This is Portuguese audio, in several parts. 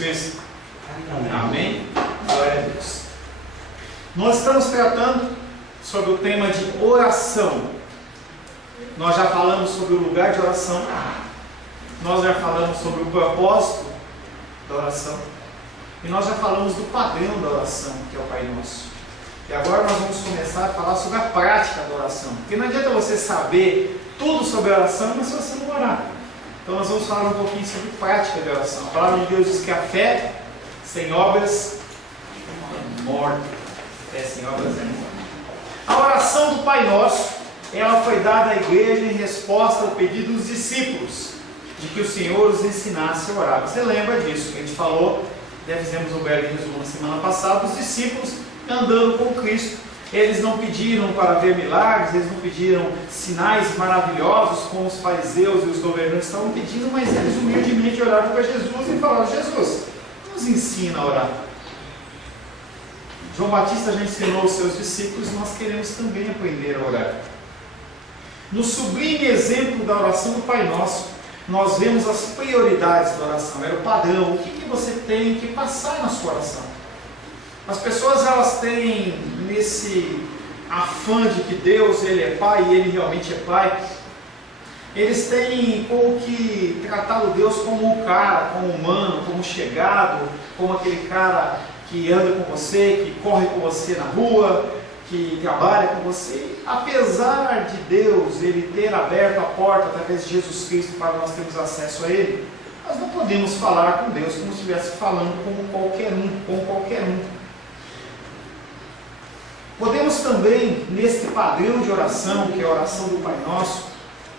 Cristo? Amém? Glória a Deus. Nós estamos tratando sobre o tema de oração. Nós já falamos sobre o lugar de oração. Nós já falamos sobre o propósito da oração. E nós já falamos do padrão da oração, que é o Pai Nosso. E agora nós vamos começar a falar sobre a prática da oração. Porque não adianta você saber tudo sobre a oração, mas se você não orar. Então nós vamos falar um pouquinho sobre prática da oração. A palavra de Deus diz que a fé sem obras é morta. Fé sem obras é morta. A oração do Pai Nosso, ela foi dada à igreja em resposta ao pedido dos discípulos, de que o Senhor os ensinasse a orar. Você lembra disso? Que a gente falou, fizemos um breve resumo na semana passada, os discípulos andando com Cristo. Eles não pediram para ver milagres, eles não pediram sinais maravilhosos como os fariseus e os governantes estavam pedindo, mas eles humildemente oraram para Jesus e falaram: Jesus, nos ensina a orar. João Batista já ensinou aos seus discípulos e nós queremos também aprender a orar. No sublime exemplo da oração do Pai Nosso, nós vemos as prioridades da oração, era o padrão, o que você tem que passar na sua oração. As pessoas, elas têm nesse afã de que Deus, Ele é Pai e Ele realmente é Pai, eles têm como que tratar o Deus como um cara, como humano, como chegado, como aquele cara que anda com você, que corre com você na rua, que trabalha com você. Apesar de Deus, Ele ter aberto a porta através de Jesus Cristo para nós termos acesso a Ele, nós não podemos falar com Deus como se estivesse falando com qualquer um. Podemos também, neste padrão de oração, que é a oração do Pai Nosso,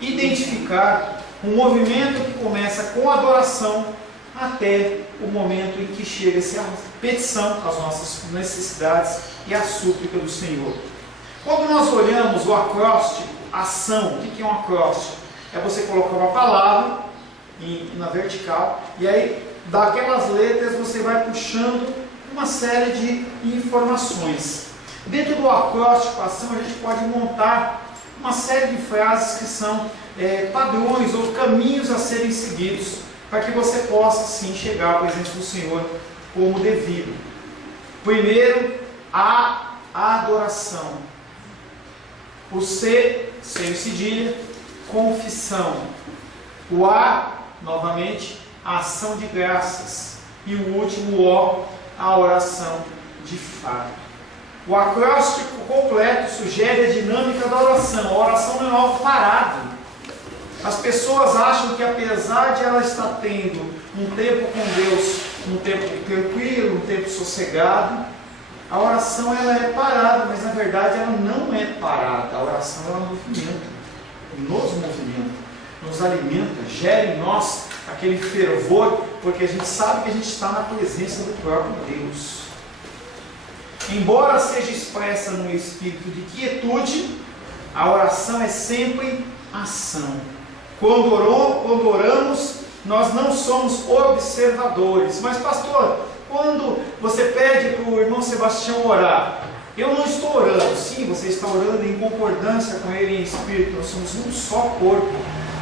identificar um movimento que começa com a adoração até o momento em que chega-se a petição, as nossas necessidades e a súplica do Senhor. Quando nós olhamos o acróstico, ação, o que é um acróstico? É você colocar uma palavra na vertical e aí daquelas letras você vai puxando uma série de informações. Dentro do acróstico, ação, a gente pode montar uma série de frases que são padrões ou caminhos a serem seguidos, para que você possa sim chegar à presença do Senhor como devido. Primeiro, a adoração. O C, sem cedilha, confissão. O A, novamente, a ação de graças. E o último, o O, a oração de fato. O acróstico completo sugere a dinâmica da oração. A oração não é algo parado. As pessoas acham que apesar de ela estar tendo um tempo com Deus, um tempo tranquilo, um tempo sossegado, a oração ela é parada, mas na verdade ela não é parada. A oração ela nos movimenta, nos alimenta, gera em nós aquele fervor, porque a gente sabe que a gente está na presença do próprio Deus. Embora seja expressa num espírito de quietude, a oração é sempre ação. Quando oramos, nós não somos observadores. Mas pastor, quando você pede para o irmão Sebastião orar, eu não estou orando. Sim, você está orando em concordância com ele em espírito. Nós somos um só corpo.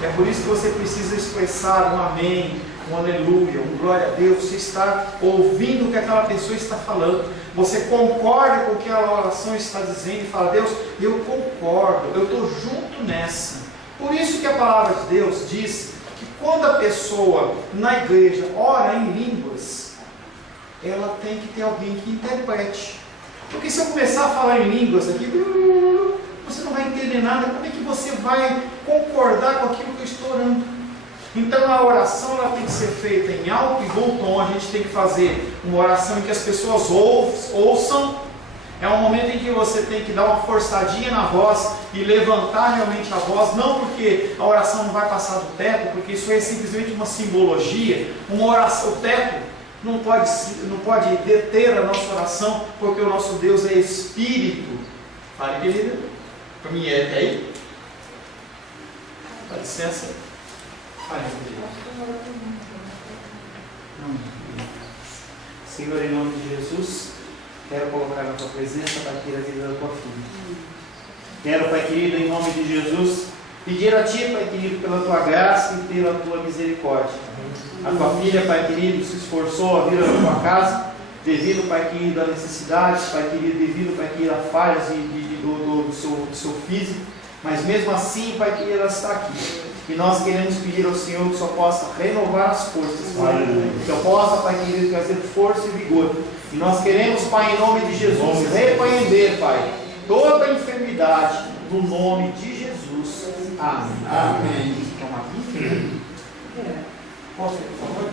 É por isso que você precisa expressar um amém, um aleluia, um glória a Deus. Você está ouvindo o que aquela pessoa está falando. Você concorda com o que a oração está dizendo e fala: Deus, eu concordo, eu estou junto nessa. Por isso que a palavra de Deus diz que quando a pessoa na igreja ora em línguas, ela tem que ter alguém que interprete. Porque se eu começar a falar em línguas aqui, você não vai entender nada. Como é que você vai concordar com aquilo que eu estou orando? Então a oração ela tem que ser feita em alto e bom tom. A gente tem que fazer uma oração em que as pessoas ouçam. É um momento em que você tem que dar uma forçadinha na voz e levantar realmente a voz, não porque a oração não vai passar do teto, porque isso é simplesmente uma simbologia. Uma oração, o teto não pode deter a nossa oração, porque o nosso Deus é Espírito. Fale, querida. Para mim é aí. Dá licença. Fale, querida. Senhor, em nome de Jesus, quero colocar na tua presença, Pai querido, a vida da tua filha. Quero, Pai querido, em nome de Jesus, Pedir a Ti, Pai querido, pela Tua graça e pela Tua misericórdia. A Tua filha, Pai querido, se esforçou a vir à Tua casa, devido, Pai querido, a necessidades, Pai querido, devido, Pai querido, a falhas do seu físico, mas mesmo assim, Pai querido, ela está aqui. E nós queremos pedir ao Senhor que só possa renovar as forças, Pai. Que só possa, Pai querido, trazer força e vigor. E nós queremos, Pai, em nome de Jesus, repreender, Pai, toda a enfermidade, no nome de Jesus. Amém. Amém. Toma aqui. Posso ir, por favor?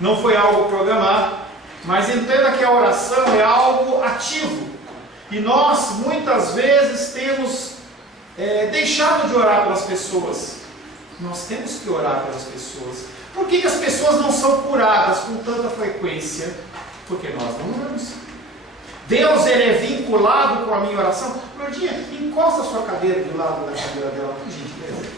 Não foi algo programado, mas entenda que a oração é algo ativo. E nós, muitas vezes, temos deixado de orar pelas pessoas. Nós temos que orar pelas pessoas. Por que as pessoas não são curadas com tanta frequência? Porque nós não oramos. Deus, ele é vinculado com a minha oração. Lourdinha, encosta a sua cadeira do lado da cadeira dela, por gentileza.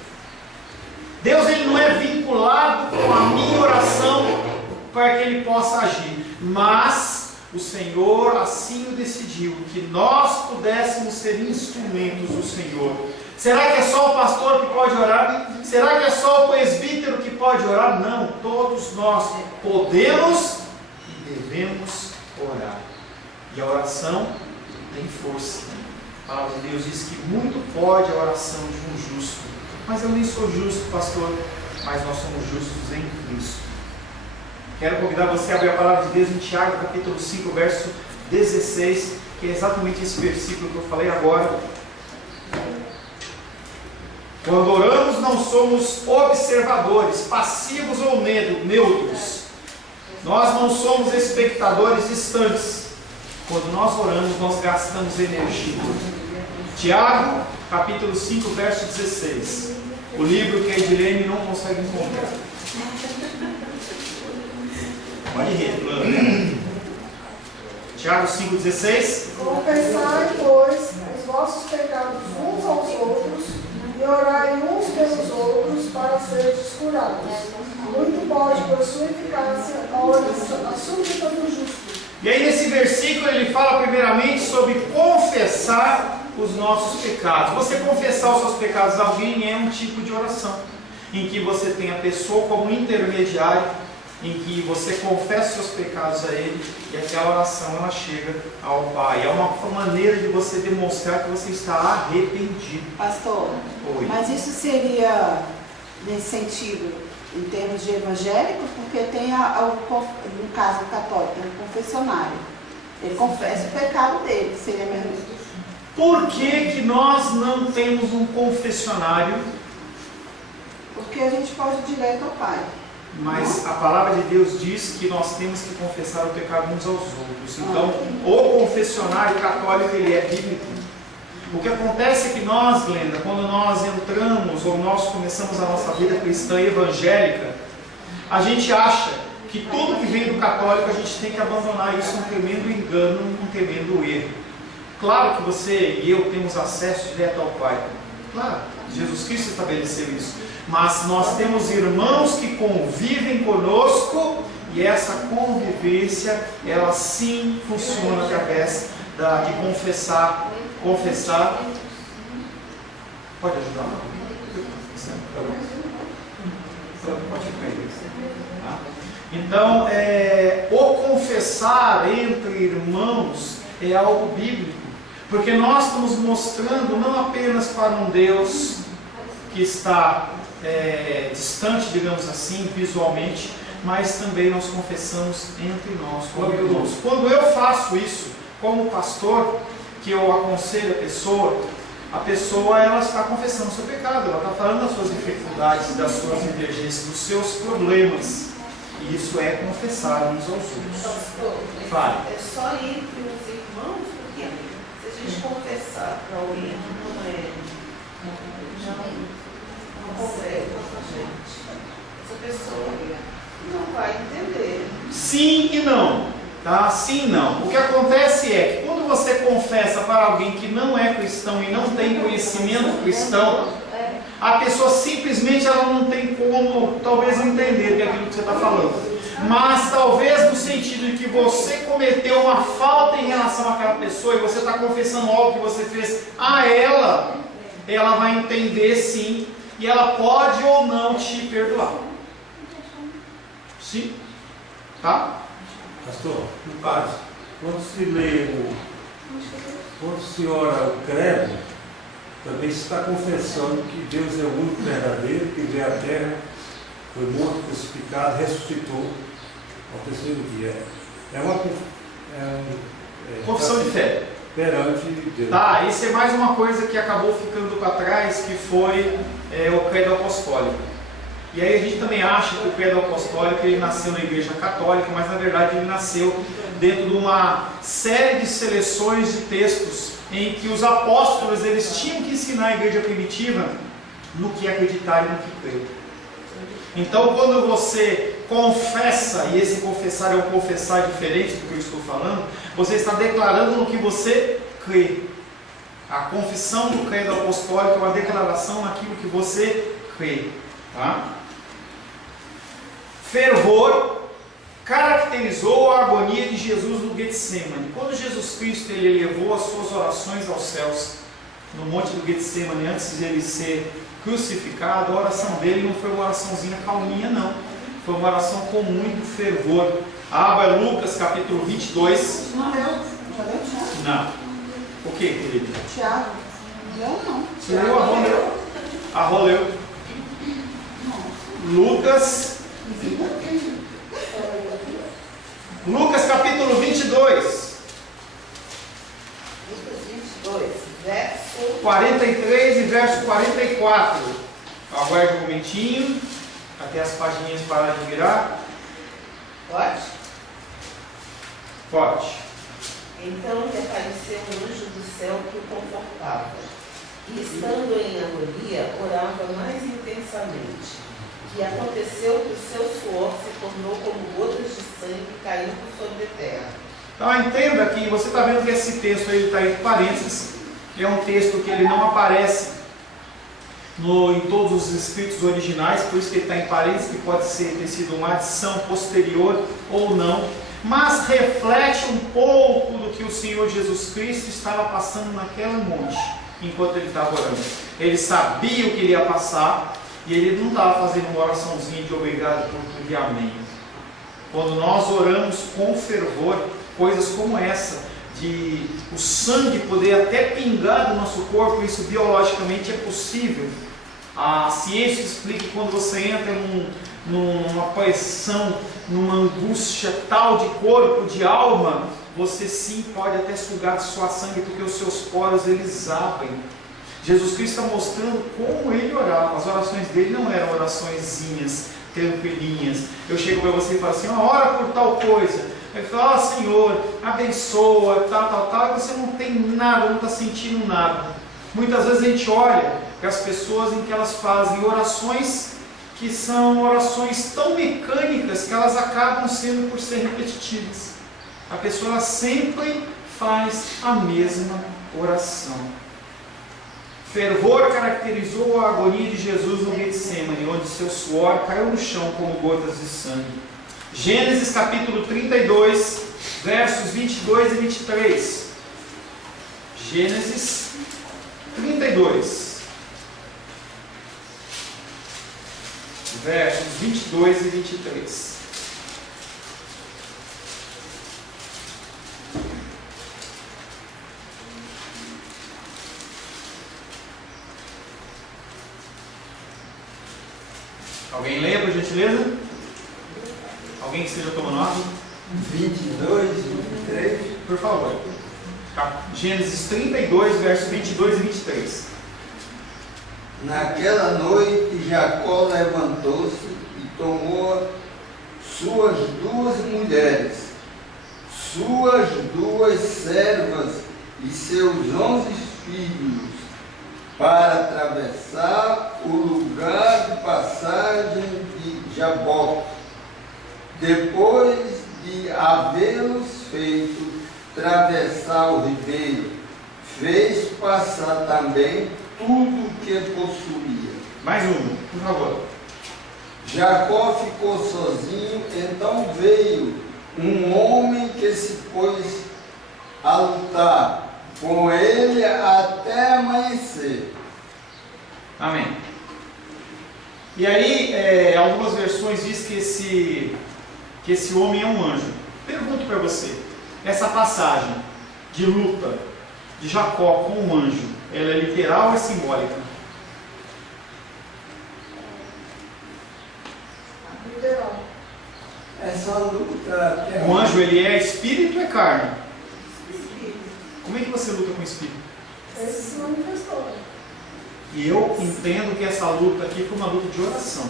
Deus, ele não é vinculado com a minha oração para que ele possa agir. Mas o Senhor assim o decidiu, que nós pudéssemos ser instrumentos do Senhor. Será que é só o pastor que pode orar? Será que é só o presbítero que pode orar? Não, todos nós podemos e devemos orar. E a oração tem força. A palavra de Deus diz que muito pode a oração de um justo. Mas eu nem sou justo, pastor, mas nós somos justos em Cristo. Quero convidar você a abrir a palavra de Deus em Tiago, capítulo 5, verso 16, que é exatamente esse versículo que eu falei agora. Quando oramos, não somos observadores, passivos ou neutros. Nós não somos espectadores distantes. Quando nós oramos, nós gastamos energia. Tiago, capítulo 5, verso 16. O livro que a Edilene não consegue encontrar. Pode rir. Tiago 5,16. Confessai, pois, os vossos pecados uns aos outros e orai uns pelos outros para seres curados. Muito pode, por sua eficácia, a súplica do justo. E aí nesse versículo ele fala primeiramente sobre confessar os nossos pecados. Você confessar os seus pecados a alguém é um tipo de oração, em que você tem a pessoa como intermediário, em que você confessa os seus pecados a ele, e aquela oração ela chega ao Pai. É uma maneira de você demonstrar que você está arrependido. Pastor, Oi. mas isso seria nesse sentido em termos de evangélico, porque tem no caso católico, tem um confessionário. Ele confessa o pecado dele, seria mesmo. Por que nós não temos um confessionário? Porque a gente pode ir direto ao Pai. Mas a palavra de Deus diz que nós temos que confessar o pecado uns aos outros. Então, o confessionário católico, ele é bíblico. O que acontece é que nós, Glenda, quando nós entramos ou nós começamos a nossa vida cristã evangélica, a gente acha que tudo que vem do católico a gente tem que abandonar. Isso é um tremendo engano, um tremendo erro. Claro que você e eu temos acesso direto ao Pai. Claro, Jesus Cristo estabeleceu isso. Mas nós temos irmãos que convivem conosco e essa convivência, ela sim funciona através de confessar. Pode ajudar? Pode ficar aí. Tá? Então, o confessar entre irmãos é algo bíblico, porque nós estamos mostrando não apenas para um Deus que está distante, digamos assim, visualmente, mas também nós confessamos entre nós, como irmãos. Quando eu faço isso, como pastor, que eu aconselho a pessoa ela está confessando o seu pecado, ela está falando das suas dificuldades, das suas divergências, dos seus problemas. E isso é confessar uns aos outros. Pastor, Fale. é só entre os irmãos, porque se a gente confessar para alguém não consegue com a gente, essa pessoa não vai entender. Sim e não. Tá? Sim e não. O que acontece é que quando você confessa para alguém que não é cristão e não tem conhecimento cristão, a pessoa simplesmente ela não tem como talvez entender aquilo que você está falando. mas talvez no sentido de que você cometeu uma falta em relação àquela pessoa e você está confessando algo que você fez a ela vai entender sim, e ela pode ou não te perdoar. Sim? Tá? Pastor, no caso, quando se ora o credo, também se está confessando que Deus é o único verdadeiro, que veio à terra, foi morto, crucificado, ressuscitou ao terceiro dia. É uma confissão de fé perante Deus. Tá, isso é mais uma coisa que acabou ficando para trás, que foi o credo apostólico. E aí a gente também acha que o credo apostólico ele nasceu na igreja católica, mas na verdade ele nasceu dentro de uma série de seleções de textos em que os apóstolos eles tinham que ensinar a igreja primitiva no que acreditar e no que crer. Então quando você confessa, e esse confessar é um confessar diferente do que eu estou falando, você está declarando no que você crê. A confissão do credo apostólico é uma declaração naquilo que você crê. Tá? Fervor caracterizou a agonia de Jesus no Getsemane. Quando Jesus Cristo ele elevou as suas orações aos céus no monte do Getsemane antes de ele ser crucificado, a oração dele não foi uma oraçãozinha calminha não, foi uma oração com muito fervor. Abra Lucas capítulo 22. Não leu? Já leu, Tiago? Não. O que, querido? Tiago? Não leu, não. Você leu a roleu? Lucas capítulo 22. Lucas 22, verso 43 e verso 44. Aguarde um momentinho, até as paginhas pararem de virar. Pode? Pode. Então lhe apareceu um anjo do céu que o confortava. E estando em agonia, orava mais intensamente. E aconteceu que o seu suor se tornou como gotas de sangue caindo sobre a terra. Então entenda que você está vendo que esse texto está entre parênteses. É um texto que ele não aparece em todos os escritos originais, por isso que ele está em parênteses, que pode ter sido uma adição posterior ou não, mas reflete um pouco do que o Senhor Jesus Cristo estava passando naquele monte, enquanto ele estava orando. Ele sabia o que ele ia passar, e ele não estava fazendo uma oraçãozinha de obrigado por tudo e amém. Quando nós oramos com fervor, coisas como essa, de o sangue poder até pingar do nosso corpo, isso biologicamente é possível. A ciência explica que quando você entra numa pressão, numa angústia tal de corpo, de alma, você sim pode até sugar suar sangue, porque os seus poros eles abrem. Jesus Cristo está mostrando como ele orava. As orações dele não eram oraçõezinhas, tranquilinhas. Eu chego para você e falo assim, ora por tal coisa. Ele fala, Senhor, abençoa, tal, e você não tem nada, não está sentindo nada. Muitas vezes a gente olha para as pessoas em que elas fazem orações que são orações tão mecânicas que elas acabam sendo por ser repetitivas. A pessoa sempre faz a mesma oração. Fervor caracterizou a agonia de Jesus no Getsemane, onde seu suor caiu no chão como gotas de sangue. Gênesis capítulo 32, versos 22 e 23. Gênesis 32, versos 22 e 23. Alguém leia, por gentileza? Alguém que esteja tomando nota? 22, 23. Por favor. Gênesis 32, versos 22 e 23. Naquela noite, Jacó levantou-se e tomou suas 2 mulheres, suas 2 servas e seus 11 filhos, para atravessar o lugar de passagem de Jaboque. Depois de havê-los feito atravessar o ribeiro, fez passar também tudo o que possuía. Mais uma, por favor. Jacó ficou sozinho, então veio um homem que se pôs a lutar com ele até amanhecer. Amém. E aí, algumas versões diz que esse homem é um anjo. Pergunto para você, essa passagem de luta de Jacó com um anjo, ela é literal ou é simbólica? Literal. Essa luta. O anjo, ele é espírito ou é carne? Como é que você luta com o espírito? Esse se manifestou. E eu entendo que essa luta aqui foi uma luta de oração.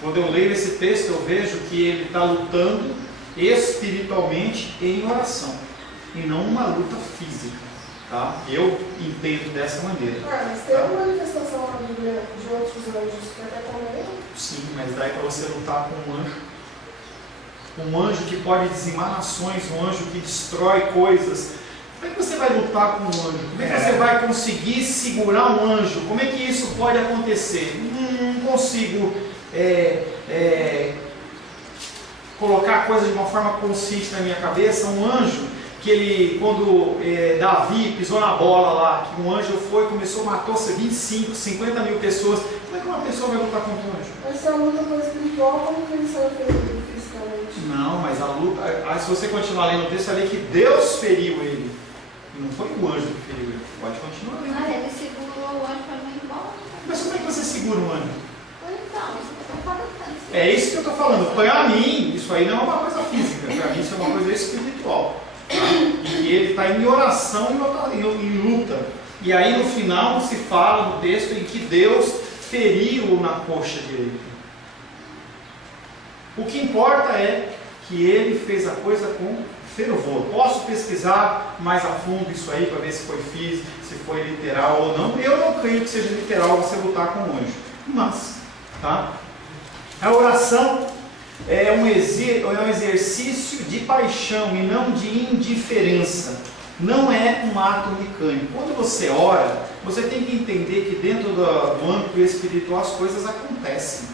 Quando eu leio esse texto, eu vejo que ele está lutando espiritualmente em oração, e não uma luta física. Tá? Eu entendo dessa maneira. Mas tem uma manifestação na Bíblia de outros anjos que até comentam. Sim, mas daí para você lutar com um anjo que pode dizimar nações, um anjo que destrói coisas. Como é que você vai lutar com um anjo? Como é que você vai conseguir segurar um anjo? Como é que isso pode acontecer? Não consigo colocar a coisa de uma forma consciente na minha cabeça. Um anjo que ele, quando Davi pisou na bola lá, que um anjo foi, começou, matou 25, 50 mil pessoas. Como é que uma pessoa vai lutar contra um anjo? Mas se a luta for espiritual, como que ele será ferido fisicamente? Não, mas a luta, se você continuar lendo o texto, você vai ver que Deus feriu ele. E não foi o anjo que feriu ele. Pode continuar lendo. Ele segurou o anjo para não ir embora. Mas como é que você segura um anjo? Então, isso que eu estou falando. É isso que eu estou falando. Para mim, isso aí não é uma coisa física. Para mim, isso é uma coisa espiritual. Tá? E ele está em oração e em luta. E aí, no final, se fala no texto em que Deus feriu na coxa direita. O que importa é que ele fez a coisa com fervor. Posso pesquisar mais a fundo isso aí para ver se foi físico, se foi literal ou não. Eu não creio que seja literal você lutar com um anjo. Mas, tá? A oração é um exercício de paixão e não de indiferença. Não é um ato mecânico. Quando você ora, você tem que entender que dentro do âmbito espiritual as coisas acontecem.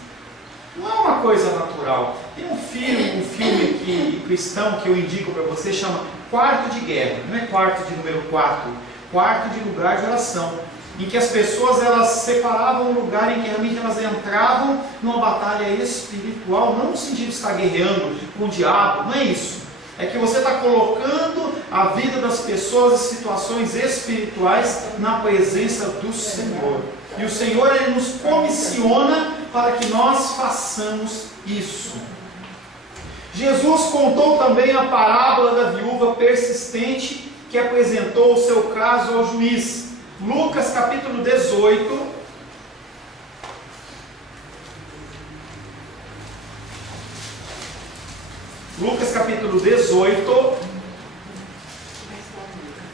Não é uma coisa natural. Tem um filme cristão que eu indico para você, chama Quarto de Guerra. Não é quarto de número 4, quarto de lugar de oração. Em que as pessoas elas separavam um lugar em que realmente elas entravam numa batalha espiritual, não no sentido de estar guerreando com o diabo, não é isso. É que você está colocando a vida das pessoas em situações espirituais na presença do Senhor. E o Senhor ele nos comissiona para que nós façamos isso. Jesus contou também a parábola da viúva persistente que apresentou o seu caso ao juiz. Lucas capítulo 18. Lucas capítulo 18,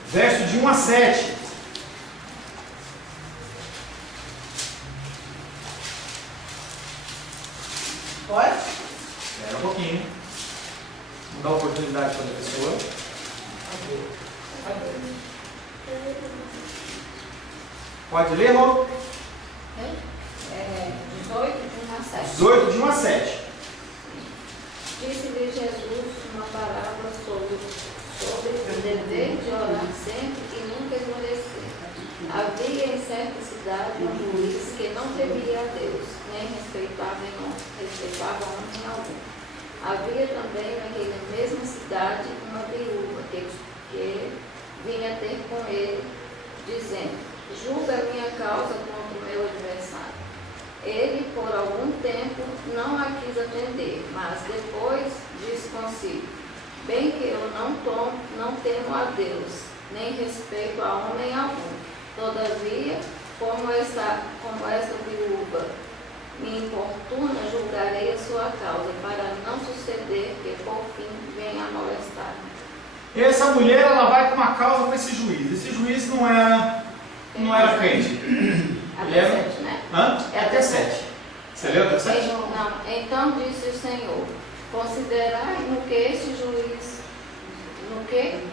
verso de 1 a 7. Pode? Espera um pouquinho. Vamos dar oportunidade para a pessoa. Pode ler, Rô? 18 de 1 a 7. 18 de 1 a 7. Disse-lhe Jesus uma parábola sobre o dever de orar sempre e nunca esmorecer. Havia em certa cidade um juiz que não temia a Deus, nem respeitava homem algum. Havia também naquela mesma cidade uma viúva que vinha ter com ele, dizendo: julga a minha causa contra o meu adversário. Ele, por algum tempo, não a quis atender, mas depois disse consigo: bem que eu não temo a Deus, nem respeito a homem algum. Todavia, como esta viúva me importuna, julgarei a sua causa, para não suceder que por fim venha a molestar-me. Essa mulher ela vai com uma causa para esse juiz. Esse juiz não era crente. Até 7, né? Hã? É até 7. Você leu até 7? Não. Então disse o Senhor: considerai no que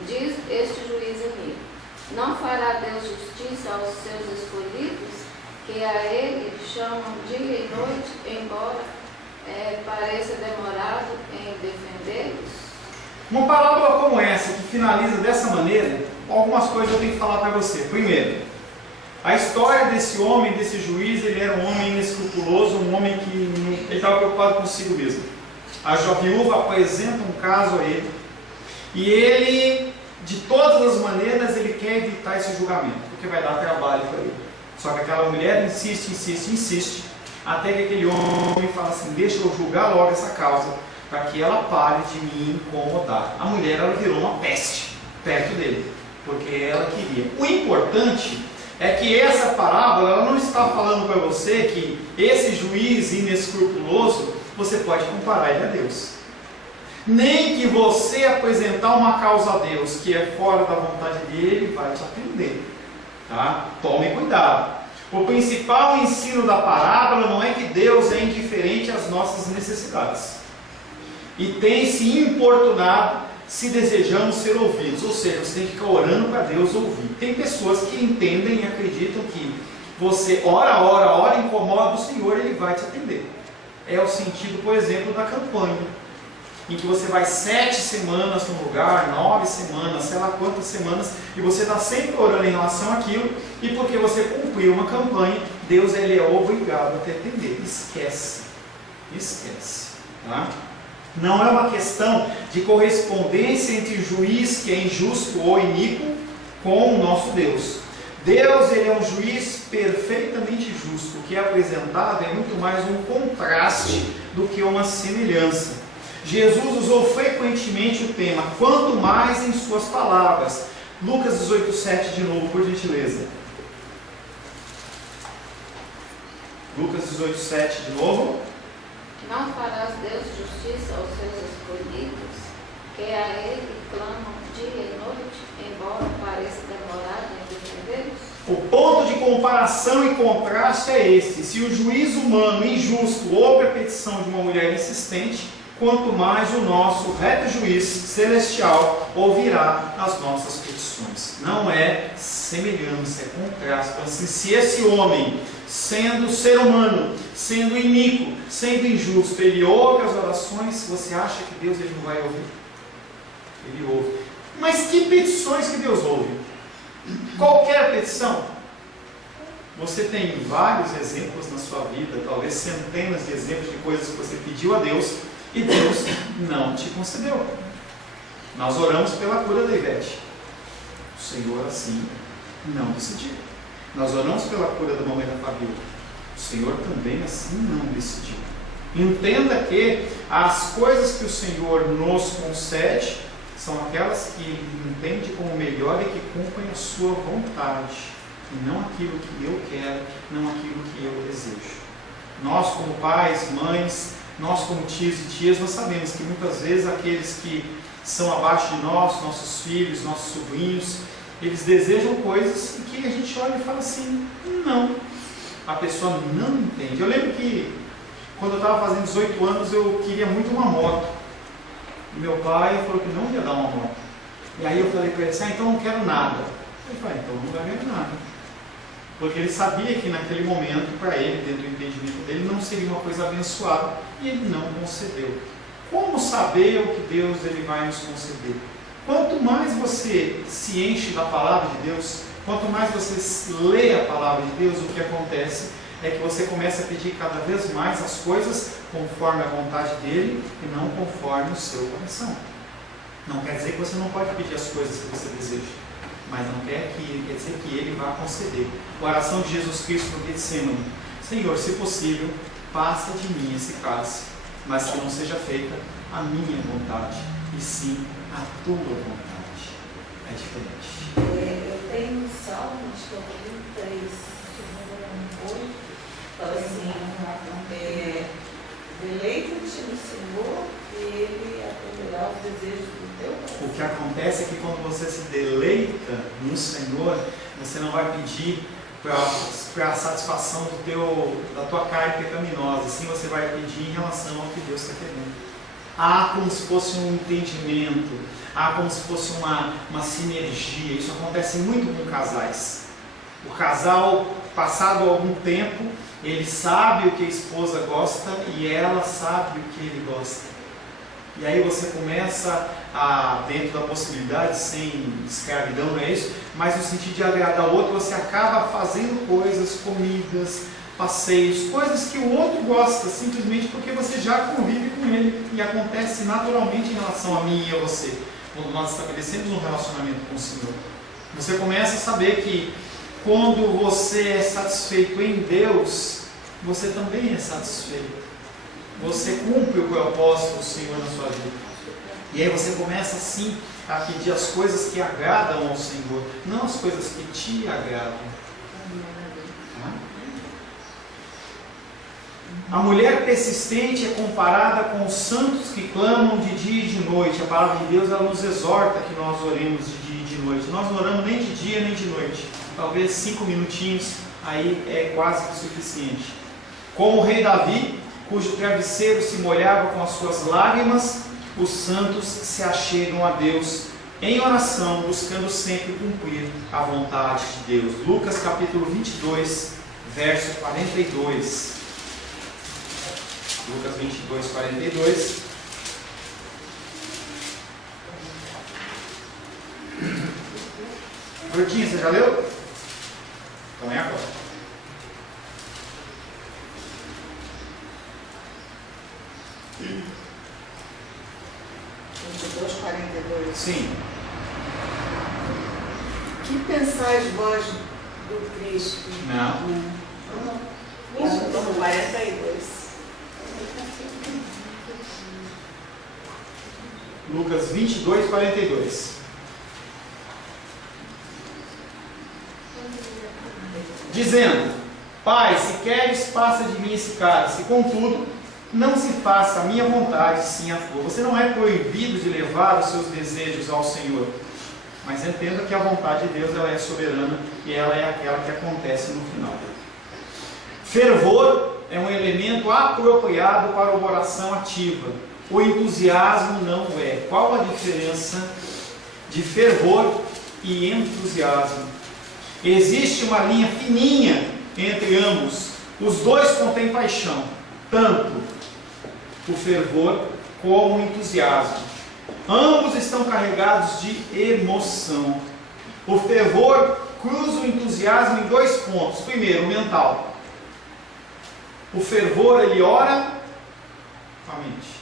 diz este juiz iníquo. Não fará Deus justiça aos seus escolhidos, que a ele chamam dia e noite, embora pareça demorado em defendê-los? Uma parábola como essa, que finaliza dessa maneira, algumas coisas eu tenho que falar para você. Primeiro, a história desse homem, desse juiz, ele era um homem inescrupuloso, um homem que ele estava preocupado consigo mesmo. A viúva apresenta um caso a ele, e ele, de todas as maneiras, ele quer evitar esse julgamento, porque vai dar trabalho para ele. Só que aquela mulher insiste, até que aquele homem fala assim: deixa eu julgar logo essa causa, para que ela pare de me incomodar. A mulher, ela virou uma peste perto dele, porque ela queria. O importante é que essa parábola, ela não está falando para você que esse juiz inescrupuloso, você pode comparar ele a Deus. Nem que você apresentar uma causa a Deus que é fora da vontade dele, ele vai te atender. Tá? Tome cuidado. O principal ensino da parábola não é que Deus é indiferente às nossas necessidades e tem se importunado se desejamos ser ouvidos. Ou seja, você tem que ficar orando para Deus ouvir. Tem pessoas que entendem e acreditam que você ora, incomoda o Senhor, ele vai te atender. É o sentido, por exemplo, da campanha, em que você vai 7 semanas num lugar, 9 semanas, sei lá quantas semanas, e você está sempre orando em relação àquilo, e porque você cumpriu uma campanha, Deus, ele é obrigado a te atender. Esquece. Tá? Não é uma questão de correspondência entre o juiz que é injusto ou iníquo com o nosso Deus. Deus, ele é um juiz perfeitamente justo. O que é apresentado é muito mais um contraste do que uma semelhança. Jesus usou frequentemente o tema quanto mais em suas palavras. Lucas 18:7 de novo, por gentileza. Lucas 18:7 de novo. Não farás Deus justiça aos seus escolhidos, que a ele clamam dia e noite, embora pareça demorado em defendê-los? O ponto de comparação e contraste é esse. Se o juiz humano injusto ouve a petição de uma mulher insistente, quanto mais o nosso reto juiz celestial ouvirá as nossas petições. Não é semelhança, é contraste. Então, assim, se esse homem, sendo ser humano, sendo iníquo, sendo injusto, ele ouve as orações, você acha que Deus ele não vai ouvir? Ele ouve. Mas que petições que Deus ouve? Qualquer petição. Você tem vários exemplos na sua vida, talvez centenas de exemplos de coisas que você pediu a Deus e Deus não te concedeu. Nós oramos pela cura da Ivete. O Senhor assim não decidiu. Nós oramos pela cura da mamãe da Fabiola. O Senhor também assim não decidiu. Entenda que as coisas que o Senhor nos concede são aquelas que Ele entende como melhor e que cumprem a sua vontade, e não aquilo que eu quero, não aquilo que eu desejo. Nós, como pais, mães, nós como tios e tias, nós sabemos que muitas vezes aqueles que são abaixo de nós, nossos filhos, nossos sobrinhos, eles desejam coisas que a gente olha e fala assim, não. A pessoa não entende. Eu lembro que quando eu estava fazendo 18 anos, eu queria muito uma moto. E meu pai falou que não ia dar uma moto. E aí eu falei para ele assim, então eu não quero nada. Ele falou, então não vai ganhar nada. Porque ele sabia que naquele momento, para ele, dentro do entendimento dele, não seria uma coisa abençoada. E ele não concedeu. Como saber o que Deus ele vai nos conceder? Quanto mais você se enche da palavra de Deus, quanto mais você lê a palavra de Deus, o que acontece é que você começa a pedir cada vez mais as coisas conforme a vontade dele e não conforme o seu coração. Não quer dizer que você não pode pedir as coisas que você deseja, mas não quer dizer que ele vá conceder. A oração de Jesus Cristo no Getsemane: Senhor, se possível, passa de mim esse cálice, mas que não seja feita a minha vontade, e sim a tua vontade. É diferente. Eu tenho um salmo, acho que é o 33, 8, fala assim, deleita-te no Senhor e Ele atenderá os desejos do teu coração. O que acontece é que quando você se deleita no Senhor, você não vai pedir para a satisfação da tua carne pecaminosa, sim, você vai pedir em relação ao que Deus está querendo. Há como se fosse um entendimento, há como se fosse uma sinergia. Isso acontece muito com casais. O casal, passado algum tempo, Ele sabe o que a esposa gosta e ela sabe o que ele gosta. E aí você começa a, dentro da possibilidade, sem escravidão, não é isso? Mas no sentido de agradar o outro, você acaba fazendo coisas, comidas, passeios, coisas que o outro gosta, simplesmente porque você já convive com ele. E acontece naturalmente em relação a mim e a você, quando nós estabelecemos um relacionamento com o Senhor. Você começa a saber que quando você é satisfeito em Deus, você também é satisfeito. Você cumpre o propósito do Senhor na sua vida. E aí você começa assim a pedir as coisas que agradam ao Senhor, não as coisas que te agradam. A mulher persistente é comparada com os santos que clamam de dia e de noite. A palavra de Deus ela nos exorta que nós oremos de dia e de noite. Nós não oramos nem de dia nem de noite. Talvez 5 minutinhos, aí é quase que suficiente. Como o rei Davi, cujo travesseiro se molhava com as suas lágrimas, os santos se achegam a Deus em oração, buscando sempre cumprir a vontade de Deus. Lucas capítulo 22, verso 42. Lucas 22, 42. Brutinho, você já leu? Então é agora. Sim. Que pensais vós do Cristo? Não. Isso, no 42. Lucas 22, 42. Dizendo: Pai, se queres, passa de mim esse cálice, contudo, não se faça a minha vontade, sim a tua. Você não é proibido de levar os seus desejos ao Senhor, mas entenda que a vontade de Deus ela é soberana e ela é aquela que acontece no final. Fervor é um elemento apropriado para uma oração ativa. O entusiasmo não é. Qual a diferença de fervor e entusiasmo? Existe uma linha fininha entre ambos. Os dois contêm paixão, tanto o fervor como o entusiasmo. Ambos estão carregados de emoção. O fervor cruza o entusiasmo em 2 pontos. Primeiro, o mental. O fervor, ele ora com a mente.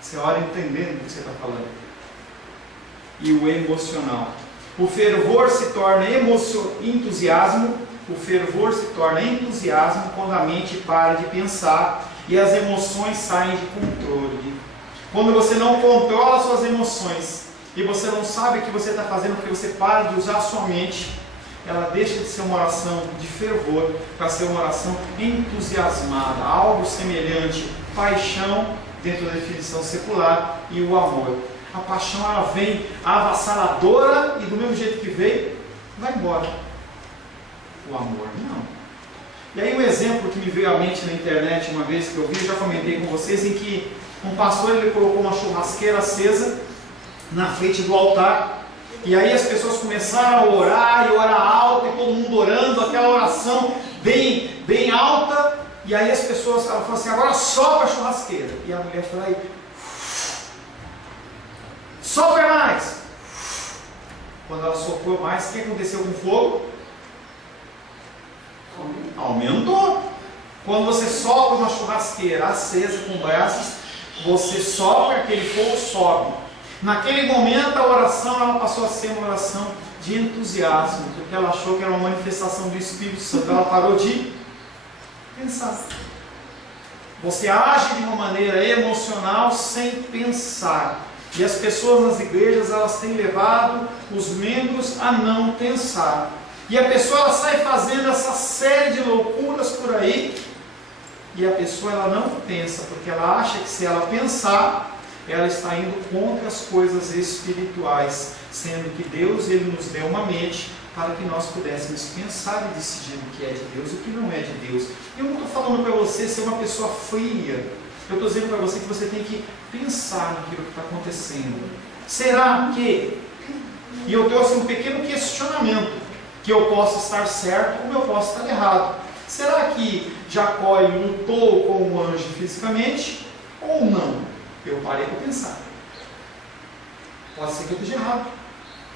Você ora entendendo o que você está falando. E o emocional. O fervor se torna entusiasmo. O fervor se torna entusiasmo quando a mente para de pensar e as emoções saem de controle. Quando você não controla suas emoções e você não sabe o que você está fazendo porque você para de usar a sua mente, ela deixa de ser uma oração de fervor para ser uma oração entusiasmada, algo semelhante, paixão dentro da definição secular e o amor. A paixão ela vem avassaladora e do mesmo jeito que veio, vai embora. O amor não. E aí um exemplo que me veio à mente na internet uma vez que eu vi, eu já comentei com vocês, em que um pastor ele colocou uma churrasqueira acesa na frente do altar. E aí as pessoas começaram a orar e orar alto, e todo mundo orando, aquela oração bem alta. E aí as pessoas falaram assim: agora sopra a churrasqueira. E a mulher falou aí: sopra mais. Quando ela soprou mais, o que aconteceu com o fogo? Aumentou. Quando você sopra uma churrasqueira acesa com brasas, você sopra, aquele fogo sobe. Naquele momento a oração ela passou a ser uma oração de entusiasmo, porque ela achou que era uma manifestação do Espírito Santo. Ela parou de pensar. Você age de uma maneira emocional sem pensar. E as pessoas nas igrejas elas têm levado os membros a não pensar. E a pessoa ela sai fazendo essa série de loucuras por aí, e a pessoa ela não pensa, porque ela acha que se ela pensar, ela está indo contra as coisas espirituais, sendo que Deus ele nos deu uma mente para que nós pudéssemos pensar e decidir o que é de Deus e o que não é de Deus. Eu não estou falando para você ser uma pessoa fria, eu estou dizendo para você que você tem que pensar naquilo que está acontecendo. Será que? E eu trouxe um pequeno questionamento, que eu posso estar certo como eu posso estar errado. Será que Jacó lutou com o anjo fisicamente ou não? Eu parei para pensar. Pode ser que eu esteja errado,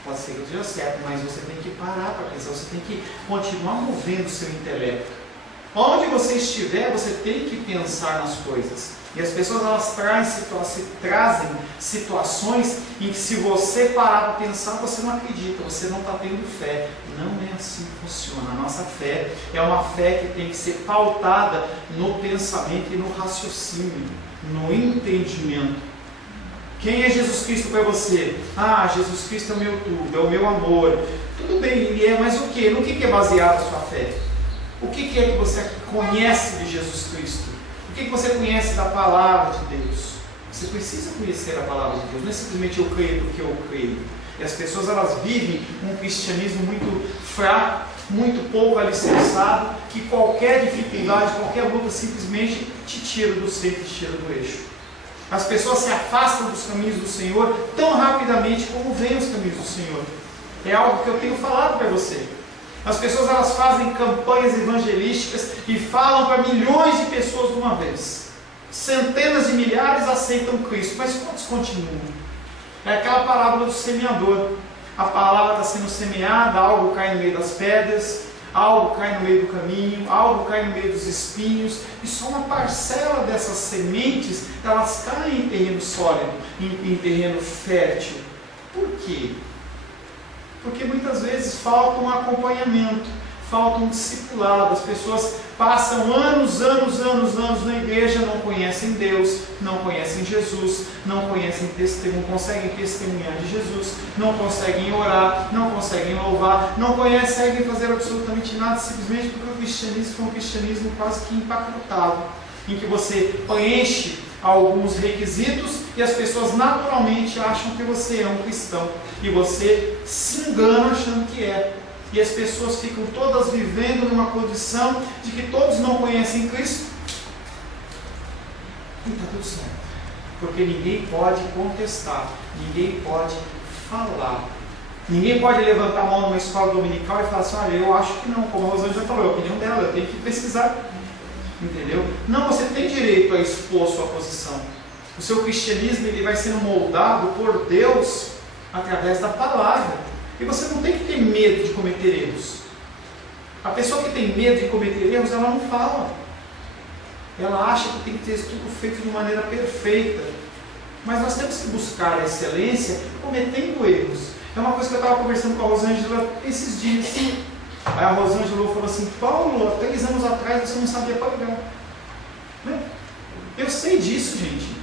pode ser que eu esteja certo, mas você tem que parar para pensar, você tem que continuar movendo o seu intelecto. Onde você estiver, você tem que pensar nas coisas. E as pessoas elas trazem situações em que, se você parar para pensar, você não acredita, você não está tendo fé. Não é assim que funciona. A nossa fé é uma fé que tem que ser pautada no pensamento e no raciocínio, no entendimento. Quem é Jesus Cristo para você? Ah, Jesus Cristo é o meu tudo, é o meu amor. Tudo bem, ele é, mas o quê? No que é baseada a sua fé? O que é que você conhece de Jesus Cristo? O que você conhece da palavra de Deus? Você precisa conhecer a palavra de Deus. Não é simplesmente eu creio porque eu creio. E as pessoas elas vivem um cristianismo muito fraco, muito pouco alicerçado, que qualquer dificuldade, qualquer luta simplesmente te tira do centro, te tira do eixo. As pessoas se afastam dos caminhos do Senhor tão rapidamente como vêm os caminhos do Senhor. É algo que eu tenho falado para você. As pessoas elas fazem campanhas evangelísticas e falam para milhões de pessoas de uma vez. Centenas de milhares aceitam Cristo, mas quantos continuam? É aquela parábola do semeador. A palavra está sendo semeada, algo cai no meio das pedras, algo cai no meio do caminho, algo cai no meio dos espinhos, e só uma parcela dessas sementes elas caem em terreno sólido, em terreno fértil. Por quê? Porque muitas vezes falta um acompanhamento, falta um discipulado. As pessoas passam anos na igreja, não conhecem Deus, não conhecem Jesus, não conseguem testemunhar de Jesus, não conseguem orar, não conseguem louvar, não conseguem fazer absolutamente nada, simplesmente porque o cristianismo foi um cristianismo quase que empacotado, em que você preenche alguns requisitos e as pessoas naturalmente acham que você é um cristão e você se engana achando que é. E as pessoas ficam todas vivendo numa condição de que todos não conhecem Cristo e está tudo certo, porque ninguém pode contestar, ninguém pode falar, ninguém pode levantar a mão numa escola dominical e falar assim: olha, eu acho que não, como a Rosângela falou, é a opinião dela, eu tenho que pesquisar. Entendeu? Não, você tem direito a expor sua posição. O seu cristianismo ele vai sendo moldado por Deus através da palavra. E você não tem que ter medo de cometer erros. A pessoa que tem medo de cometer erros, ela não fala. Ela acha que tem que ter tudo feito de maneira perfeita. Mas nós temos que buscar a excelência cometendo erros. É uma coisa que eu estava conversando com a Rosângela esses dias. Aí a Rosângela falou assim: Paulo, há 3 anos atrás você não sabia pregar. Eu sei disso, gente.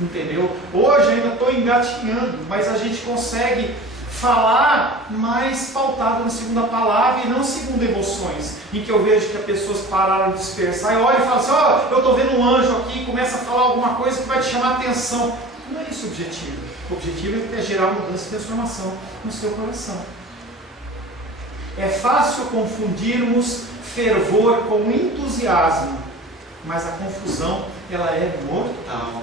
Entendeu? Hoje ainda estou engatinhando, mas a gente consegue falar mais pautado na segunda palavra e não segundo emoções, em que eu vejo que as pessoas pararam de dispersar e olha e fala assim: ó, eu estou vendo um anjo aqui, e começa a falar alguma coisa que vai te chamar a atenção. Não é esse o objetivo. O objetivo é gerar mudança e transformação no seu coração. É fácil confundirmos fervor com entusiasmo, mas a confusão ela é mortal.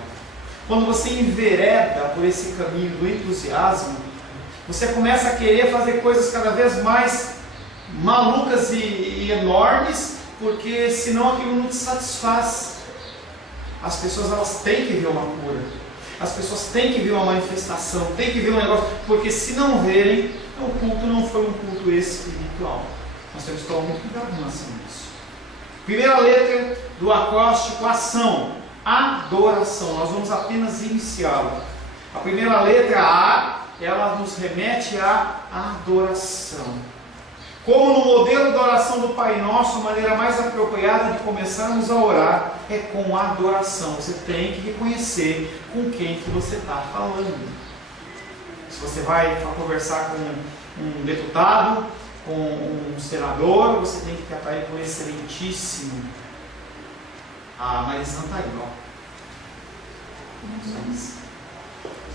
Quando você envereda por esse caminho do entusiasmo, você começa a querer fazer coisas cada vez mais malucas e enormes, porque senão aquilo não te satisfaz. As pessoas elas têm que ver uma cura, as pessoas têm que ver uma manifestação, têm que ver um negócio, porque se não verem, o culto não foi um culto espiritual. Nós temos que tomar muito cuidado em relação a isso. Primeira letra do acróstico: ação, adoração. Nós vamos apenas iniciá-la. A primeira letra, A, ela nos remete à adoração. Como no modelo da oração do Pai Nosso, a maneira mais apropriada de começarmos a orar é com adoração. Você tem que reconhecer com quem que você está falando. Se você vai conversar com um deputado, com um senador, você tem que tratar ele com excelentíssimo. Ah, mas não está igual.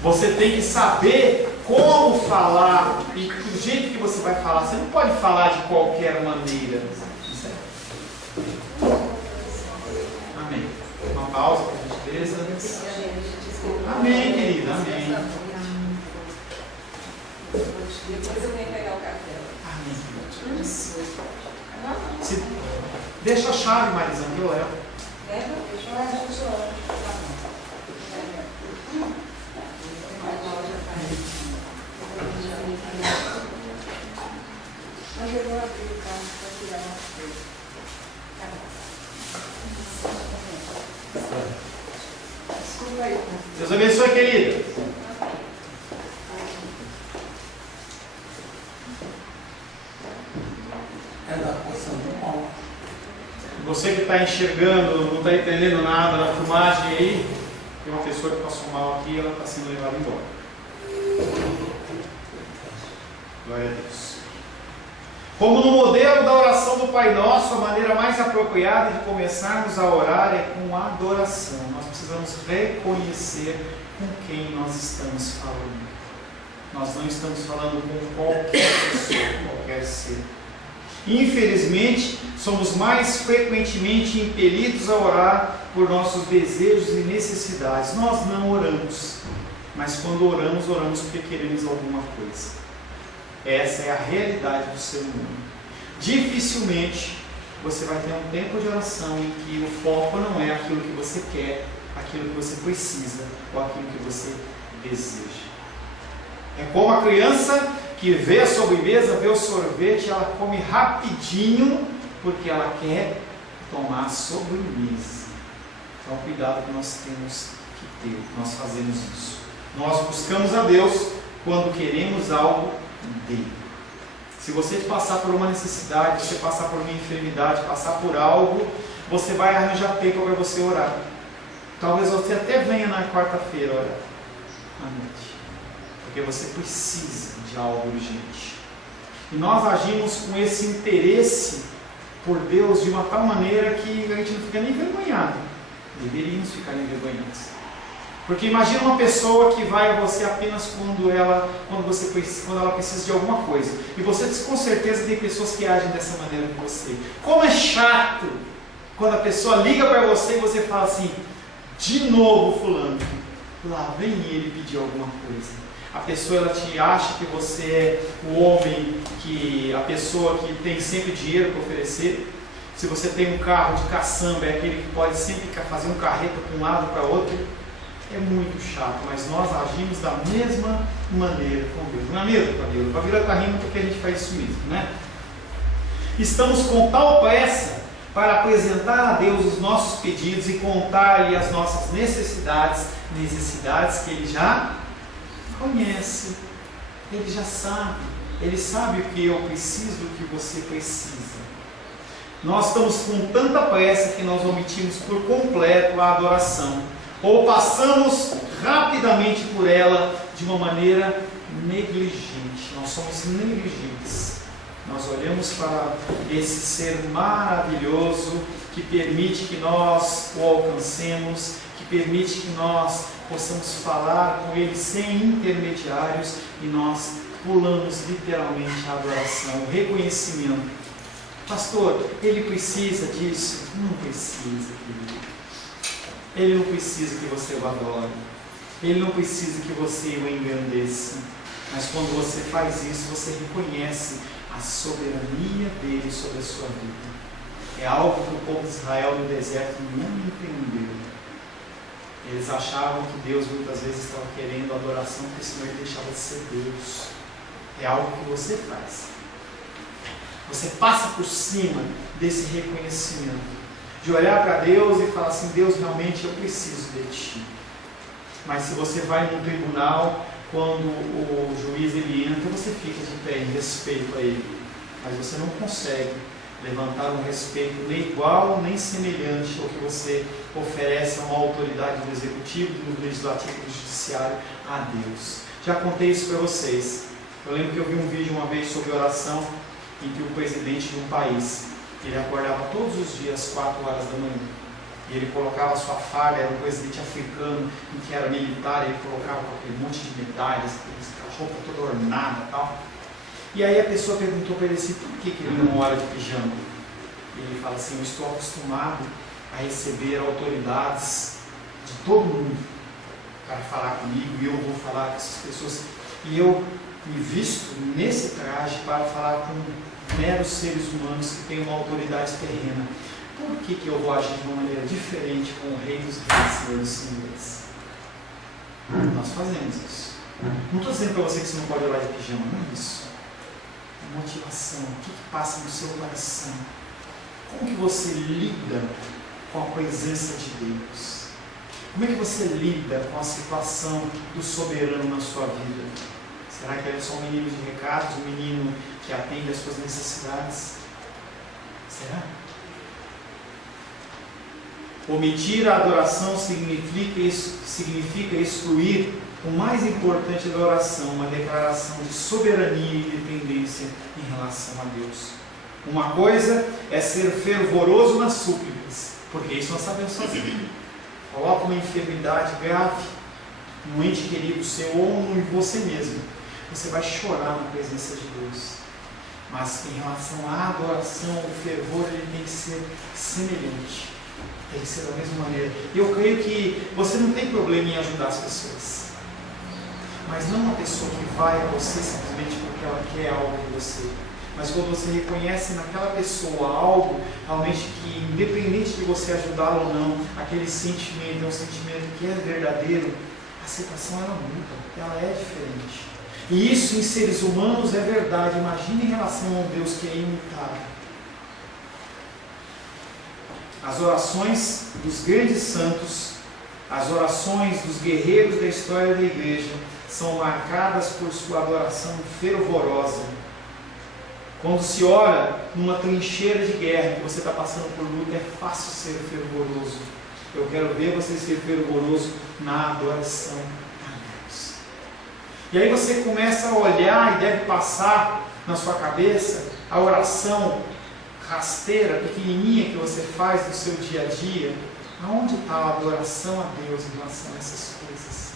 Você tem que saber como falar e do jeito que você vai falar. Você não pode falar de qualquer maneira. Amém. Uma pausa, por gentileza. Amém, querida. Amém. Depois eu venho pegar o café. Amém. Deixa a chave, Marizão, que eu levo. Mas eu vou abrir o carro para tirar uma coisa. Desculpa aí. Deus abençoe, querida. É da porção do mal. Você que está enxergando, não está entendendo nada na filmagem aí, tem uma pessoa que passou mal aqui e ela está sendo levada embora. Glória a Deus. Como no modelo da oração do Pai Nosso, a maneira mais apropriada de começarmos a orar é com adoração. Nós precisamos reconhecer com quem nós estamos falando. Nós não estamos falando com qualquer pessoa, qualquer ser. Infelizmente, somos mais frequentemente impelidos a orar por nossos desejos e necessidades. Nós não oramos, mas quando oramos, oramos porque queremos alguma coisa. Essa é a realidade do ser humano. Dificilmente você vai ter um tempo de oração em que o foco não é aquilo que você quer, aquilo que você precisa ou aquilo que você deseja. É como a criança que vê a sobremesa, vê o sorvete, ela come rapidinho porque ela quer tomar a sobremesa. Então, cuidado que nós temos que ter, nós fazemos isso. Nós buscamos a Deus quando queremos algo dele. Se você passar por uma necessidade, você passar por uma enfermidade, passar por algo, você vai arranjar tempo para você orar. Talvez você até venha na quarta-feira orar à noite, porque você precisa de algo urgente. E nós agimos com esse interesse por Deus de uma tal maneira que a gente não fica nem envergonhado. Deveríamos ficar envergonhados. Porque imagina uma pessoa que vai a você apenas quando ela precisa de alguma coisa. E você com certeza tem pessoas que agem dessa maneira com você. Como é chato quando a pessoa liga para você e você fala assim: de novo fulano, lá vem ele pedir alguma coisa. A pessoa ela te acha que você é o homem, a pessoa que tem sempre dinheiro para oferecer. Se você tem um carro de caçamba, é aquele que pode sempre fazer um carreto para um lado para outro. É muito chato, mas nós agimos da mesma maneira com Deus. Não é mesmo, Camila? A Camila está rindo porque a gente faz isso mesmo, né? Estamos com tal pressa para apresentar a Deus os nossos pedidos e contar-lhe as nossas necessidades que Ele já conhece, Ele já sabe, Ele sabe o que eu preciso, o que você precisa. Nós estamos com tanta pressa que nós omitimos por completo a adoração, ou passamos rapidamente por ela de uma maneira negligente. Nós somos negligentes. Nós olhamos para esse ser maravilhoso que permite que nós o alcancemos, que permite que nós possamos falar com Ele sem intermediários, e nós pulamos literalmente a adoração, o reconhecimento. Pastor, ele precisa disso? Não precisa, querido. Ele não precisa que você o adore. Ele não precisa que você o engrandeça. Mas quando você faz isso, você reconhece a soberania dele sobre a sua vida. É algo que o povo de Israel no deserto não entendeu. Eles achavam que Deus muitas vezes estava querendo adoração, porque senão ele deixava de ser Deus. É algo que você faz. Você passa por cima desse reconhecimento, de olhar para Deus e falar assim: Deus, realmente eu preciso de Ti. Mas se você vai num tribunal, quando o juiz ele entra, você fica de pé em respeito a ele, mas você não consegue levantar um respeito nem igual nem semelhante ao que você oferece a uma autoridade do executivo, do legislativo, do judiciário, a Deus. Já contei isso para vocês. Eu lembro que eu vi um vídeo uma vez sobre oração, em que o presidente de um país, ele acordava todos os dias às 4 horas da manhã, e ele colocava a sua farda. Era um presidente africano, em que era militar, ele colocava aquele monte de medalhas, aquela roupa toda ornada e tal. E aí a pessoa perguntou para ele assim: por que ele não ora de pijama? E ele fala assim: eu estou acostumado a receber autoridades de todo mundo para falar comigo, e eu vou falar com essas pessoas, e eu me visto nesse traje para falar com meros seres humanos que têm uma autoridade terrena, por que eu vou agir de uma maneira diferente com o Rei dos Reis, Senhor dos Senhores? Nós fazemos isso. Não estou dizendo para você que você não pode orar de pijama, não é isso. É motivação, o que passa no seu coração? Como que você lida com a presença de Deus? Como é que você lida com a situação do soberano na sua vida? Será que ele é só um menino de recados, um menino que atende às suas necessidades? Será? Omitir a adoração significa excluir o mais importante da oração, uma declaração de soberania e dependência em relação a Deus. Uma coisa é ser fervoroso nas súplicas, porque isso nós sabemos fazer. Coloca uma enfermidade grave num ente querido seu ou em você mesmo. Você vai chorar na presença de Deus. Mas em relação à adoração, o fervor ele tem que ser semelhante. Tem que ser da mesma maneira. Eu creio que você não tem problema em ajudar as pessoas. Mas não uma pessoa que vai a você simplesmente porque ela quer algo de você. Mas quando você reconhece naquela pessoa algo, realmente que, independente de você ajudá-la ou não, aquele sentimento é um sentimento que é verdadeiro, a aceitação ela muda, ela é diferente. E isso em seres humanos é verdade. Imagine em relação a um Deus que é imutável. As orações dos grandes santos, as orações dos guerreiros da história da igreja, são marcadas por sua adoração fervorosa. Quando se ora numa trincheira de guerra, que você está passando por luta, é fácil ser fervoroso. Eu quero ver você ser fervoroso na adoração a Deus. E aí você começa a olhar e deve passar na sua cabeça a oração rasteira, pequenininha que você faz no seu dia a dia. Aonde está a adoração a Deus em relação a essas coisas?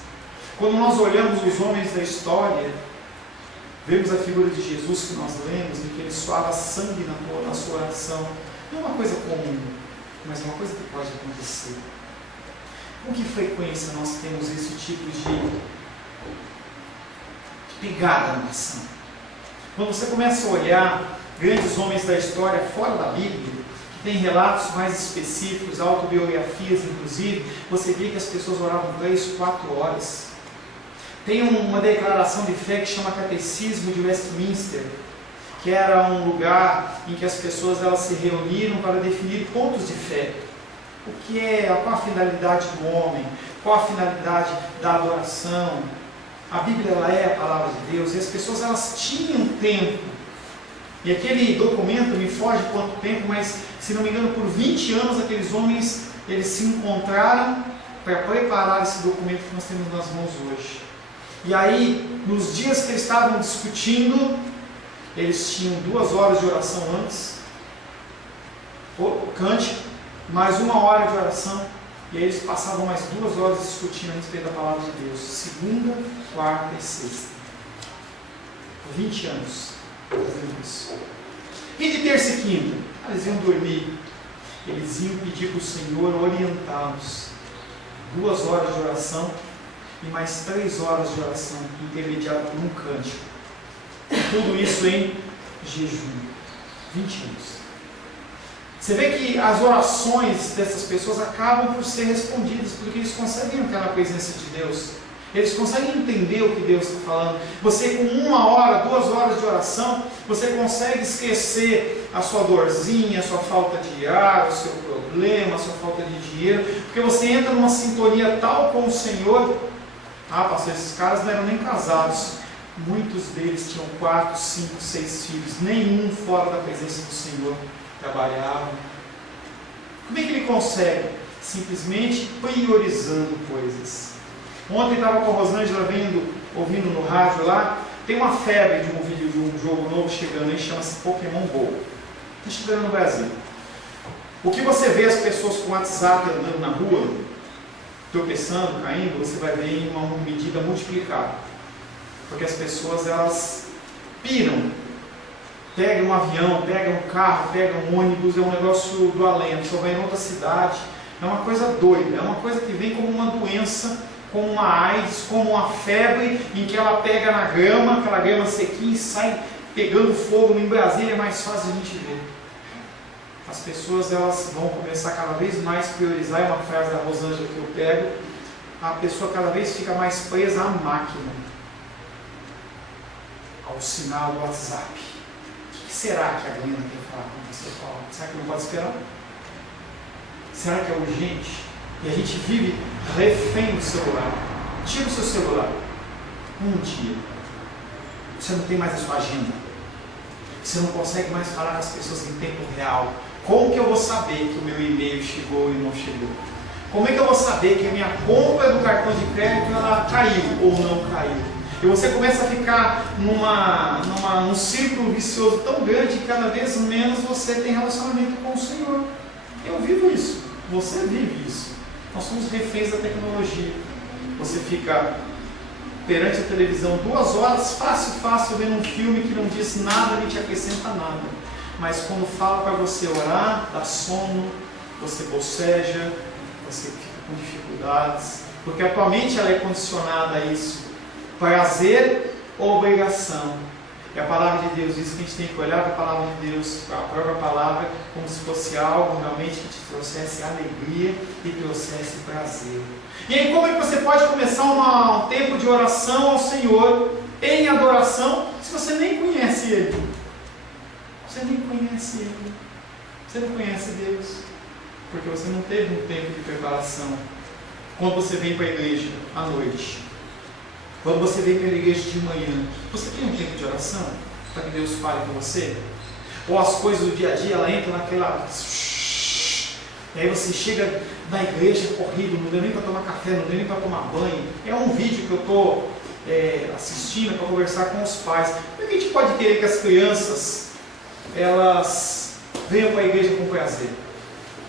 Quando nós olhamos os homens da história, vemos a figura de Jesus que nós lemos, em que ele suava sangue na sua oração. Não é uma coisa comum, mas é uma coisa que pode acontecer. Com que frequência nós temos esse tipo de pegada na oração? Quando você começa a olhar grandes homens da história fora da Bíblia, que tem relatos mais específicos, autobiografias inclusive, você vê que as pessoas oravam 3, 4 horas. Tem uma declaração de fé que chama Catecismo de Westminster, que era um lugar em que as pessoas elas se reuniram para definir pontos de fé. O que é, qual a finalidade do homem, qual a finalidade da adoração. A Bíblia ela é a palavra de Deus e as pessoas elas tinham tempo. E aquele documento, me foge quanto tempo, mas se não me engano por 20 anos aqueles homens eles se encontraram para preparar esse documento que nós temos nas mãos hoje. E aí, nos dias que eles estavam discutindo, eles tinham 2 horas de oração antes, o cântico, mais 1 hora de oração, e aí eles passavam mais 2 horas discutindo a respeito da palavra de Deus, segunda, quarta e sexta. 20 anos fazendo isso. E de terça e quinta? Eles iam dormir, eles iam pedir para o Senhor orientá-los. 2 horas de oração, e mais 3 horas de oração, intermediado por um cântico. Tudo isso em jejum. 20 anos. Você vê que as orações dessas pessoas acabam por ser respondidas, porque eles conseguem entrar na presença de Deus. Eles conseguem entender o que Deus está falando. Você com 1 hora, 2 horas de oração, você consegue esquecer a sua dorzinha, a sua falta de ar, o seu problema, a sua falta de dinheiro, porque você entra numa sintonia tal com o Senhor. Ah, pastor, esses caras não eram nem casados. Muitos deles tinham 4, 5, 6 filhos. Nenhum fora da presença do Senhor trabalhava. Como é que ele consegue? Simplesmente priorizando coisas. Ontem estava com a Rosângela ouvindo no rádio lá. Tem uma febre de um vídeo de um jogo novo chegando aí, chama-se Pokémon GO. Está chegando no Brasil. O que você vê as pessoas com WhatsApp andando na rua, tropeçando, caindo, você vai ver em uma medida multiplicada. Porque as pessoas, elas piram. Pegam um avião, pegam um carro, pegam um ônibus, é um negócio do além. A pessoa vai em outra cidade. É uma coisa doida, é uma coisa que vem como uma doença como uma AIDS, como uma febre, em que ela pega na grama, aquela grama sequinha e sai pegando fogo. Em Brasília é mais fácil a gente ver. As pessoas elas vão começar cada vez mais a priorizar, é uma frase da Rosângela que eu pego, a pessoa cada vez fica mais presa à máquina, ao sinal do WhatsApp. O que será que a Glenda tem que falar com você? Será que não pode esperar? Será que é urgente? E a gente vive refém do celular. Tira o seu celular. Um dia. Você não tem mais a sua agenda. Você não consegue mais falar com as pessoas em tempo real. Como que eu vou saber que o meu e-mail chegou e não chegou? Como é que eu vou saber que a minha compra do cartão de crédito ela caiu ou não caiu? E você começa a ficar num círculo vicioso tão grande que cada vez menos você tem relacionamento com o Senhor. Eu vivo isso. Você vive isso. Nós somos reféns da tecnologia. Você fica perante a televisão 2 horas, fácil, vendo um filme que não diz nada, nem te acrescenta nada. Mas quando fala para você orar, dá sono, você boceja, você fica com dificuldades, porque a tua mente ela é condicionada a isso, prazer ou obrigação. E a palavra de Deus diz que a gente tem que olhar para a palavra de Deus, para a própria palavra, como se fosse algo realmente que te trouxesse alegria e trouxesse prazer. E aí como é que você pode começar um tempo de oração ao Senhor, em adoração, se você nem conhece Ele? Você nem conhece Ele. Você não conhece Deus. Porque você não teve um tempo de preparação. Quando você vem para a igreja à noite, quando você vem para a igreja de manhã, você tem um tempo de oração para que Deus fale com você? Ou as coisas do dia a dia, ela entra naquela... E aí você chega na igreja corrido, não deu nem para tomar café, não deu nem para tomar banho. É um vídeo que eu estou assistindo para conversar com os pais. Por que a gente pode querer que as crianças elas venham para a igreja com prazer?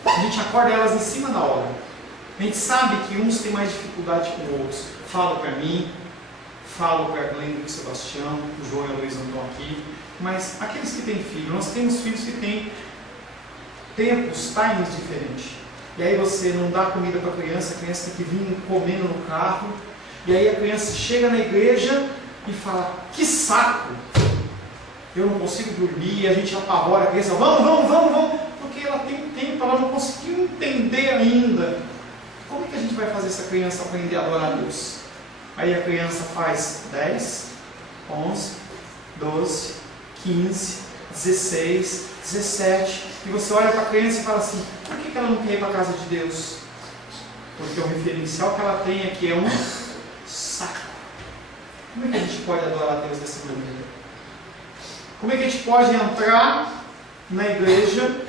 A gente acorda elas em cima da hora. A gente sabe que uns têm mais dificuldade com outros. Falo para mim, falo para a Glenda e o Sebastião, o João e a Luísa não estão aqui, mas aqueles que têm filhos, nós temos filhos que têm tempos, times diferentes. E aí você não dá comida para a criança tem que vir comendo no carro, e aí a criança chega na igreja e fala, que saco! Eu não consigo dormir, e a gente apavora a criança, vamos, porque ela tem tempo, ela não conseguiu entender ainda. Como é que a gente vai fazer essa criança aprender a adorar a Deus? Aí a criança faz 10, 11, 12, 15, 16, 17, e você olha para a criança e fala assim, por que ela não quer ir para a casa de Deus? Porque o referencial que ela tem aqui é um saco. Como é que a gente pode adorar a Deus dessa maneira? Como é que a gente pode entrar na igreja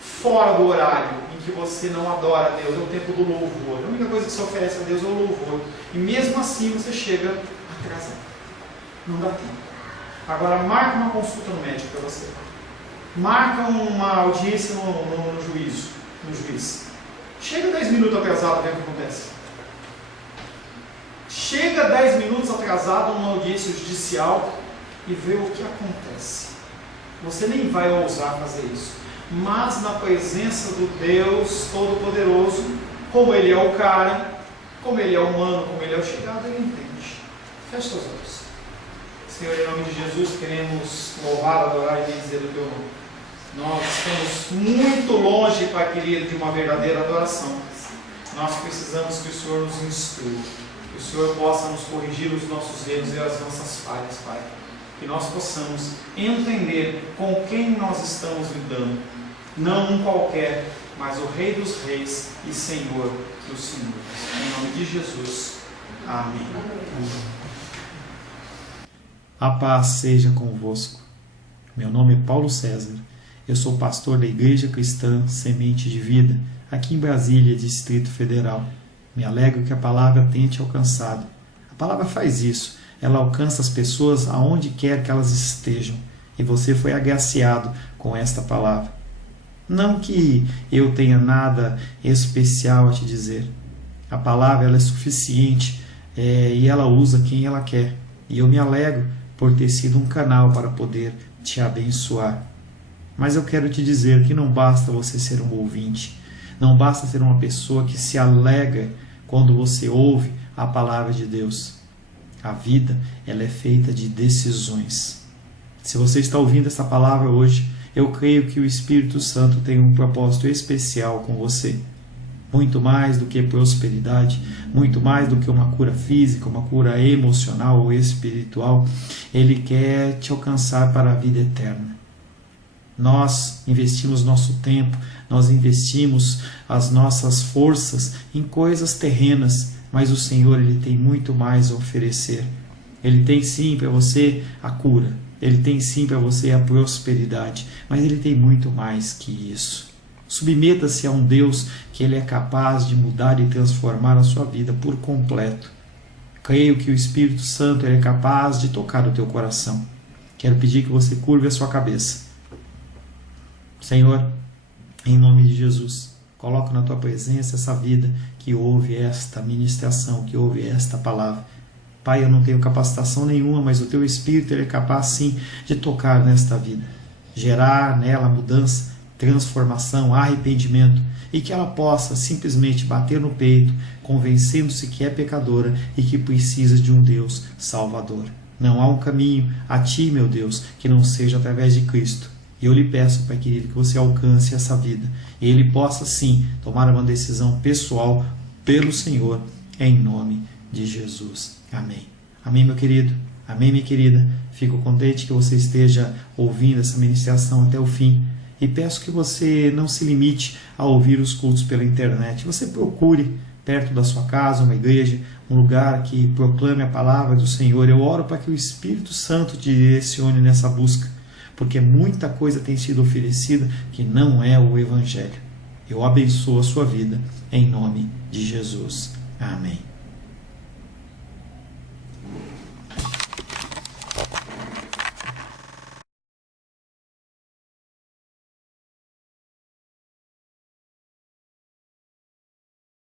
fora do horário em que você não adora a Deus? É o tempo do louvor. A única coisa que se oferece a Deus é o louvor. E mesmo assim você chega atrasado. Não dá tempo. Agora marca uma consulta no médico para você. Marca uma audiência no juiz. Chega 10 minutos atrasado, vê o que acontece. Chega 10 minutos atrasado numa audiência judicial e vê o que acontece. Você nem vai ousar fazer isso. Mas na presença do Deus Todo-Poderoso, como Ele é o cara, como Ele é humano, como Ele é o chegado, Ele entende. Feche seus olhos. Senhor, em nome de Jesus, queremos louvar, adorar e bendizer o Teu nome. Nós estamos muito longe, Pai querido, de uma verdadeira adoração. Nós precisamos que o Senhor nos instrua, que o Senhor possa nos corrigir os nossos erros e as nossas falhas, Pai. Que nós possamos entender com quem nós estamos lidando. Não um qualquer, mas o Rei dos Reis e Senhor dos Senhores. Em nome de Jesus. Amém. A paz seja convosco. Meu nome é Paulo César. Eu sou pastor da Igreja Cristã Semente de Vida, aqui em Brasília, Distrito Federal. Me alegro que a palavra tenha te alcançado. A palavra faz isso. Ela alcança as pessoas aonde quer que elas estejam. E você foi agraciado com esta palavra. Não que eu tenha nada especial a te dizer. A palavra ela é suficiente e ela usa quem ela quer. E eu me alegro por ter sido um canal para poder te abençoar. Mas eu quero te dizer que não basta você ser um ouvinte. Não basta ser uma pessoa que se alegra quando você ouve a palavra de Deus. A vida, ela é feita de decisões. Se você está ouvindo essa palavra hoje, eu creio que o Espírito Santo tem um propósito especial com você. Muito mais do que prosperidade, muito mais do que uma cura física, uma cura emocional ou espiritual, Ele quer te alcançar para a vida eterna. Nós investimos nosso tempo, nós investimos as nossas forças em coisas terrenas, mas o Senhor, Ele tem muito mais a oferecer. Ele tem sim para você a cura, Ele tem sim para você a prosperidade, mas Ele tem muito mais que isso. Submeta-se a um Deus que Ele é capaz de mudar e transformar a sua vida por completo. Creio que o Espírito Santo Ele é capaz de tocar o teu coração. Quero pedir que você curve a sua cabeça. Senhor, em nome de Jesus, coloco na tua presença essa vida que ouve esta ministração, que ouve esta palavra. Pai, eu não tenho capacitação nenhuma, mas o teu Espírito Ele é capaz sim de tocar nesta vida, gerar nela mudança, transformação, arrependimento, e que ela possa simplesmente bater no peito, convencendo-se que é pecadora e que precisa de um Deus salvador. Não há um caminho a ti, meu Deus, que não seja através de Cristo. E eu lhe peço, Pai querido, que você alcance essa vida e ele possa sim tomar uma decisão pessoal pelo Senhor, em nome de Jesus. Amém. Amém, meu querido. Amém, minha querida. Fico contente que você esteja ouvindo essa ministração até o fim. E peço que você não se limite a ouvir os cultos pela internet. Você procure perto da sua casa uma igreja, um lugar que proclame a palavra do Senhor. Eu oro para que o Espírito Santo te direcione nessa busca, porque muita coisa tem sido oferecida que não é o Evangelho. Eu abençoo a sua vida em nome de Jesus. Amém.